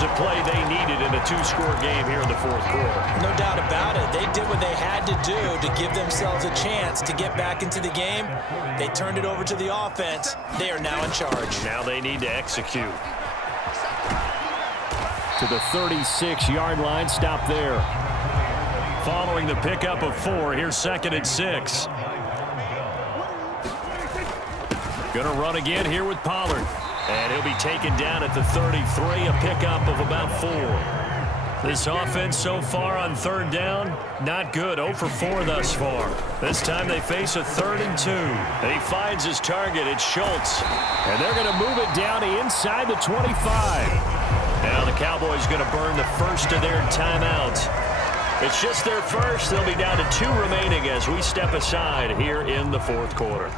is a play they needed in a two-score game here in the fourth quarter. No doubt about it. They did what they had to do to give themselves a chance to get back into the game. They turned it over to the offense. They are now in charge. Now they need to execute. To the 36-yard line, stop there. Following the pickup of 4, here's 2nd and 6. Gonna run again here with Pollard. And he'll be taken down at the 33, a pickup of about 4. This offense so far on 3rd down, not good. 0 for 4 thus far. This time they face a 3rd and 2. He finds his target. It's Schultz. And they're going to move it down inside the 25. Now the Cowboys going to burn the first of their timeouts. It's just their first. They'll be down to 2 remaining as we step aside here in the fourth quarter.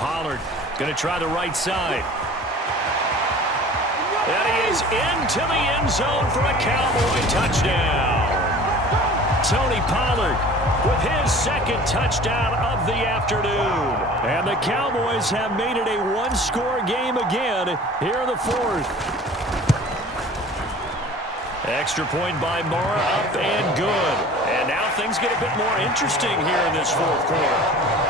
Pollard going to try the right side. And he is into the end zone for a Cowboy touchdown. Tony Pollard with his 2nd touchdown of the afternoon. And the Cowboys have made it a one-score game again here in the 4th. Extra point by Mara, up and good. And now things get a bit more interesting here in this fourth quarter.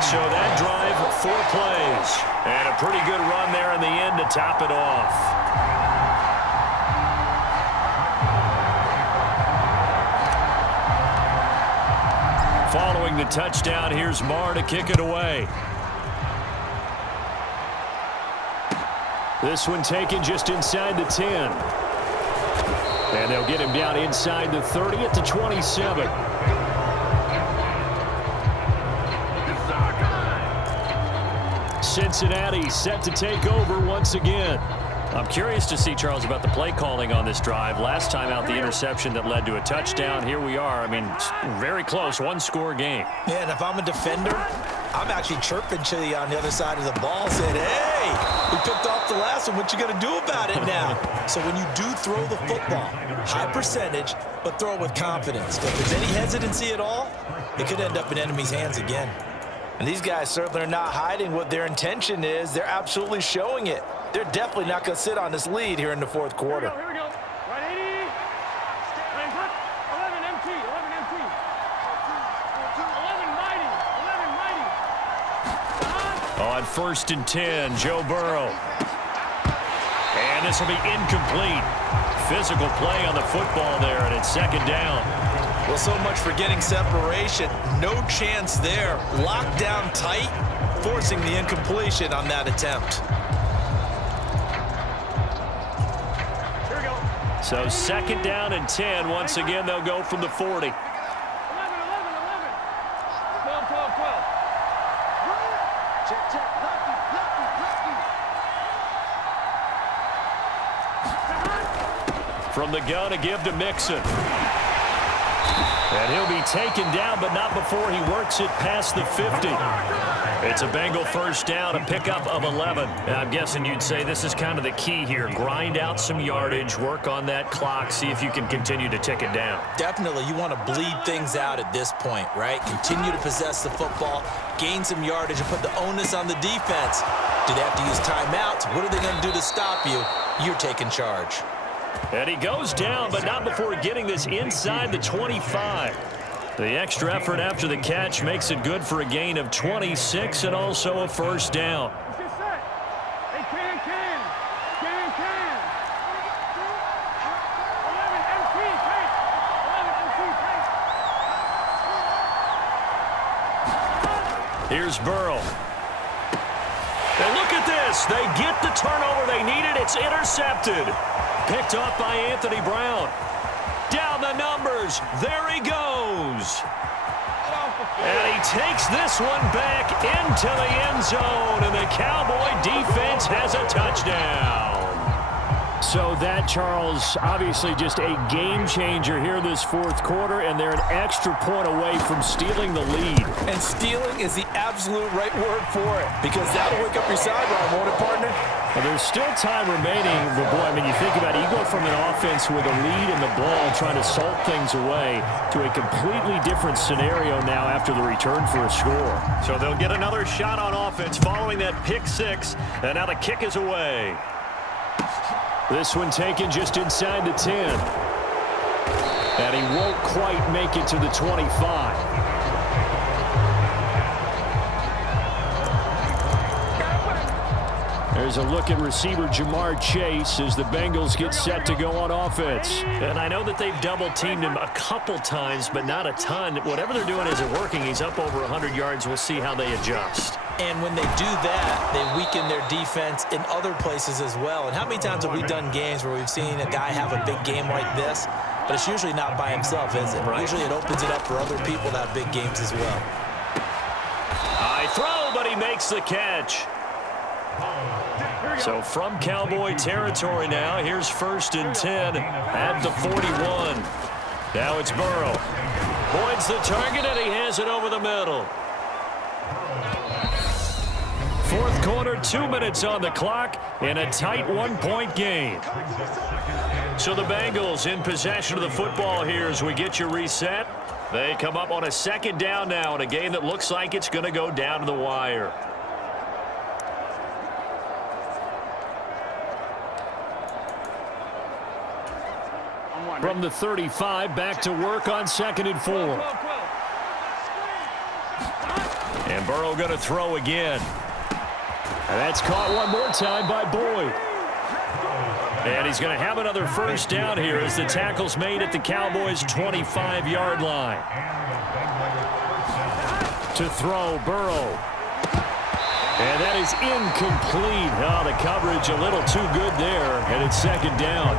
So that drive, 4 plays. And a pretty good run there in the end to top it off. Following the touchdown, here's Marr to kick it away. This one taken just inside the 10. And they'll get him down inside the 30 at the 27. Cincinnati set to take over once again. I'm curious to see, Charles, about the play calling on this drive. Last time out, the interception that led to a touchdown. Here we are. I mean, very close, one-score game. Yeah, and if I'm a defender, I'm actually chirping to you on the other side of the ball, saying, hey, we picked off the last one. What you going to do about it now? So when you do throw the football, high percentage, but throw it with confidence. If there's any hesitancy at all, it could end up in enemy's hands again. And these guys certainly are not hiding what their intention is. They're absolutely showing it. They're definitely not going to sit on this lead here in the fourth quarter. Here we go. Right 80. Lane put. 11 empty. 11 empty. 11 mighty. 11 mighty. On 1st and 10, Joe Burrow. And this will be incomplete. Physical play on the football there, and it's 2nd down. Well, so much for getting separation. No chance there. Locked down tight, forcing the incompletion on that attempt. Here we go. So 2nd down and 10. Once again, they'll go from the 40. 11, 11, 11. 12, 12, 12. Check, check. Lucky, lucky, lucky. From the gun, a give to Mixon. And he'll be taken down, but not before he works it past the 50. It's a Bengal 1st down, a pickup of 11. And I'm guessing you'd say this is kind of the key here. Grind out some yardage, work on that clock, see if you can continue to tick it down. Definitely, you want to bleed things out at this point, right? Continue to possess the football, gain some yardage, and put the onus on the defense. Do they have to use timeouts? What are they going to do to stop you? You're taking charge. And he goes down, but not before getting this inside the 25. The extra effort after the catch makes it good for a gain of 26 and also a 1st down. Let's get set. Hey, can. Can. 11 empty. Take. 11 empty. Take. Here's Burrow. And look at this. They get the turnover they needed. It's intercepted. Picked off by Anthony Brown. Down the numbers. There he goes. And he takes this one back into the end zone. And the Cowboy defense has a touchdown. So that, Charles, obviously just a game changer here this fourth quarter, and they're an extra point away from stealing the lead. And stealing is the absolute right word for it, because that'll wake up your sideline, won't it, partner? Well, there's still time remaining, but boy, I mean, you think about it, you go from an offense with a lead in the ball trying to salt things away to a completely different scenario now after the return for a score. So they'll get another shot on offense following that pick six, and now the kick is away. This one taken just inside the 10. And he won't quite make it to the 25. There's a look at receiver Jamar Chase as the Bengals get set to go on offense. And I know that they've double-teamed him a couple times, but not a ton. Whatever they're doing isn't working. He's up over 100 yards. We'll see how they adjust. And when they do that, they weaken their defense in other places as well. And how many times have we done games where we've seen a guy have a big game like this, but it's usually not by himself, is it? Right. Usually it opens it up for other people to have big games as well. High throw, but he makes the catch. So from Cowboy territory now, here's 1st and 10 at the 41. Now it's Burrow. Points the target, and he has it over the middle. Fourth quarter, 2 minutes on the clock in a tight 1-point game. So the Bengals in possession of the football here as we get you reset. They come up on a 2nd down now in a game that looks like it's going to go down to the wire. From the 35, back to work on 2nd and 4. And Burrow going to throw again. And that's caught one more time by Boyd. And he's going to have another 1st down here as the tackle's made at the Cowboys' 25-yard line. To throw, Burrow. And that is incomplete. Oh, the coverage a little too good there, and it's 2nd down.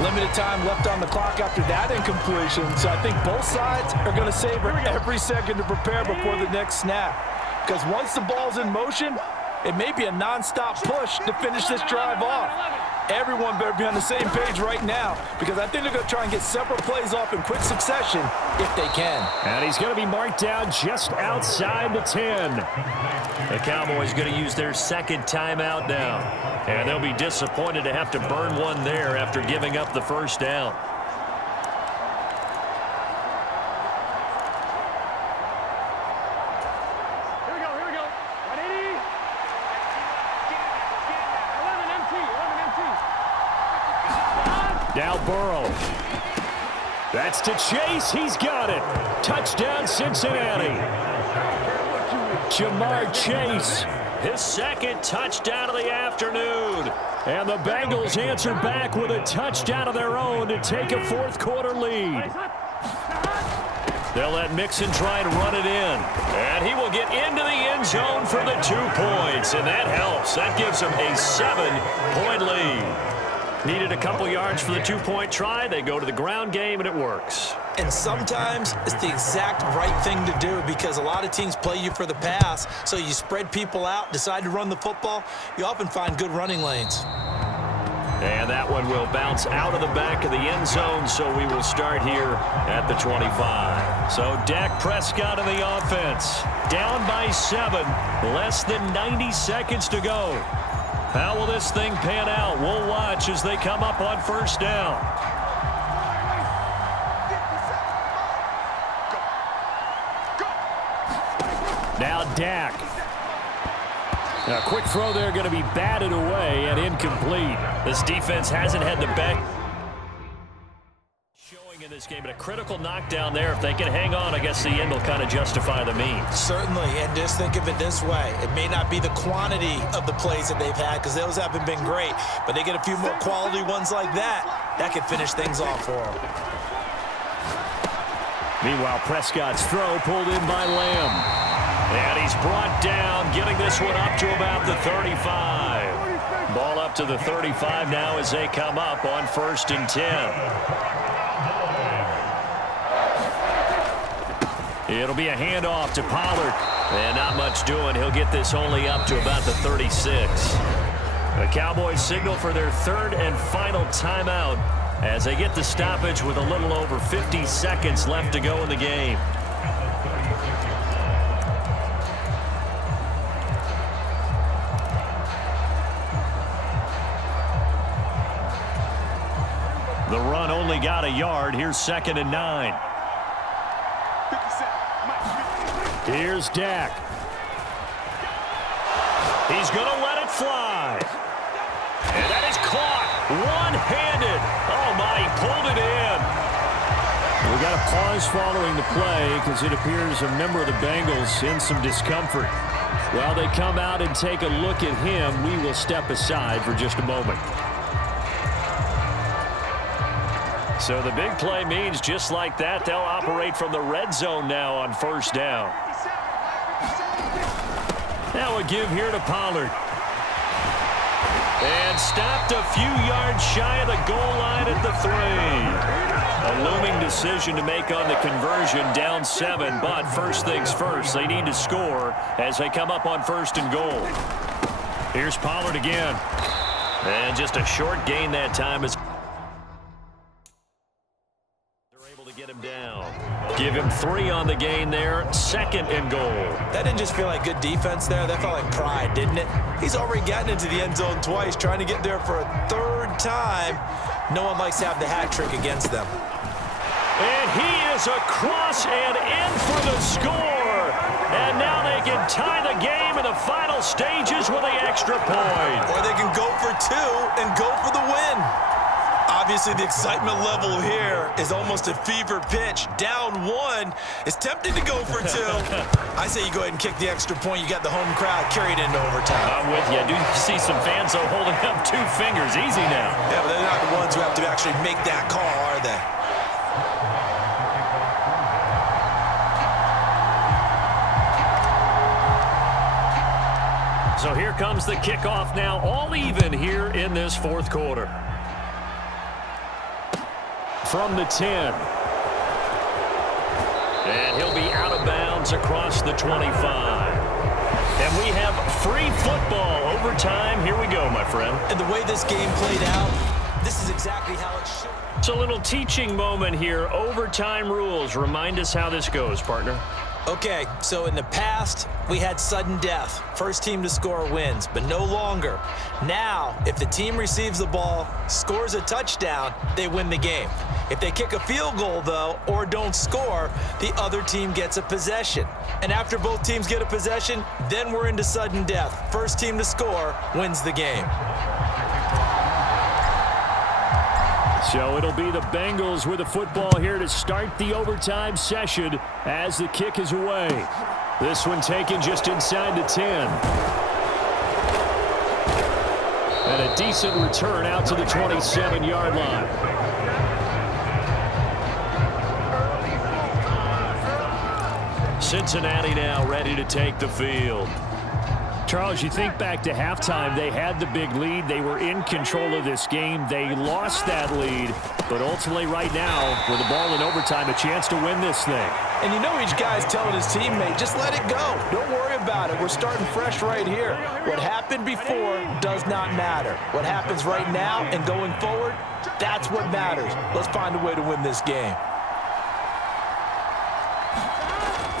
Limited time left on the clock after that incompletion, so I think both sides are going to savor every second to prepare before the next snap. Because once the ball's in motion, it may be a nonstop push to finish this drive off. Everyone better be on the same page right now, because I think they're going to try and get several plays off in quick succession if they can. And he's going to be marked down just outside the 10. The Cowboys going to use their 2nd timeout now. And they'll be disappointed to have to burn one there after giving up the 1st down. Here we go. 180. 11 MT. Now Burrow. That's to Chase. He's got it. Touchdown, Cincinnati. Jamar Chase. His 2nd touchdown of the afternoon. And the Bengals answer back with a touchdown of their own to take a fourth quarter lead. They'll let Mixon try and run it in. And he will get into the end zone for the 2 points. And that helps. That gives him a 7-point lead. Needed a couple yards for the 2-point try. They go to the ground game, and it works. And sometimes it's the exact right thing to do, because a lot of teams play you for the pass, so you spread people out, decide to run the football. You often find good running lanes. And that one will bounce out of the back of the end zone, so we will start here at the 25. So Dak Prescott in the offense. Down by 7. Less than 90 seconds to go. How will this thing pan out? We'll watch as they come up on 1st down. Now Dak. A quick throw there going to be batted away and incomplete. This defense hasn't had the best showing in this game, but a critical knockdown there. If they can hang on, I guess the end will kind of justify the means. Certainly, and just think of it this way. It may not be the quantity of the plays that they've had, because those haven't been great, but they get a few more quality ones like that. That could finish things off for them. Meanwhile, Prescott's throw pulled in by Lamb. And he's brought down, getting this one up to about the 35. Ball up to the 35 now as they come up on 1st and 10. It'll be a handoff to Pollard. And not much doing. He'll get this only up to about the 36. The Cowboys signal for their third and final timeout as they get the stoppage with a little over 50 seconds left to go in the game. The run only got a yard. Here's 2nd and 9. Here's Dak. He's going to let it fly. And that is caught one-handed. Oh, my, he pulled it in. We got a pause following the play because it appears a member of the Bengals in some discomfort. While they come out and take a look at him, we will step aside for just a moment. So the big play means just like that, they'll operate from the red zone now on 1st down. Now a give here to Pollard. And stopped a few yards shy of the goal line at the 3. A looming decision to make on the conversion, down 7. But first things first, they need to score as they come up on 1st and goal. Here's Pollard again. And just a short gain that time as they're able to get him down. Give him 3 on the gain there. 2nd and goal. That didn't just feel like good defense there. That felt like pride, didn't it? He's already gotten into the end zone twice, trying to get there for a 3rd time. No one likes to have the hat trick against them. And he is across and in for the score. And now they can tie the game in the final stages with the extra point. Or they can go for 2 and go for the win. Obviously, the excitement level here is almost a fever pitch. Down 1. It's tempting to go for 2. I say you go ahead and kick the extra point. You got the home crowd. Carry it into overtime. I'm with you. I do see some fans, though, holding up 2 fingers. Easy now. Yeah, but they're not the ones who have to actually make that call, are they? So here comes the kickoff now, all even here in this 4th quarter. From the 10. And he'll be out of bounds across the 25. And we have free football. Overtime. Here we go, my friend. And the way this game played out, this is exactly how it should. It's a little teaching moment here. Overtime rules. Remind us how this goes, partner. Okay, so in the past, we had sudden death. First team to score wins, but no longer. Now, if the team receives the ball, scores a touchdown, they win the game. If they kick a field goal, though, or don't score, the other team gets a possession. And after both teams get a possession, then we're into sudden death. First team to score wins the game. So it'll be the Bengals with the football here to start the overtime session as the kick is away. This one taken just inside the 10. And a decent return out to the 27-yard line. Cincinnati now ready to take the field. Charles, you think back to halftime, they had the big lead. They were in control of this game. They lost that lead, but ultimately right now, with the ball in overtime, a chance to win this thing. And you know each guy's telling his teammate, just let it go. Don't worry about it. We're starting fresh right here. What happened before does not matter. What happens right now and going forward, that's what matters. Let's find a way to win this game.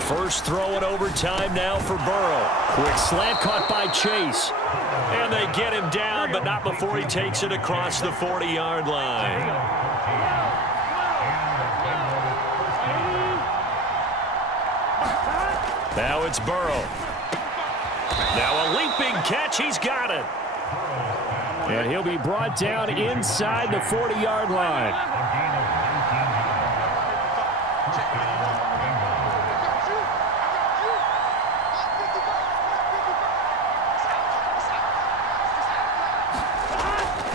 First throw in overtime now for Burrow. Quick slant caught by Chase. And they get him down, but not before he takes it across the 40-yard line. Now it's Burrow. Now a leaping catch. He's got it. And he'll be brought down inside the 40-yard line.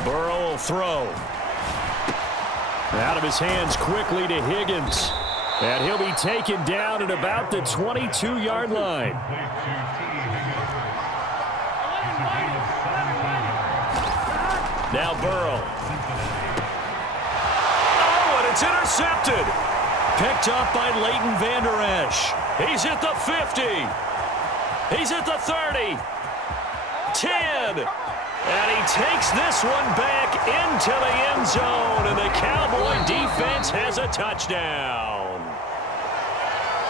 Burrow will throw. Out of his hands quickly to Higgins. And he'll be taken down at about the 22-yard line. Now Burrow. Oh, and it's intercepted. Picked up by Leighton Vander Esch. He's at the 50. He's at the 30. 10. And he takes this one back into the end zone, and the Cowboy defense has a touchdown.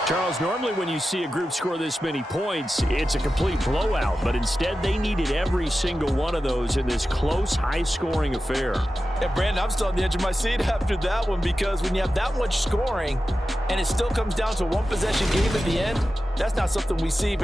Charles, normally when you see a group score this many points, it's a complete blowout. But instead, they needed every single one of those in this close, high-scoring affair. And, Brandon, I'm still on the edge of my seat after that one because when you have that much scoring and it still comes down to one possession game at the end, that's not something we see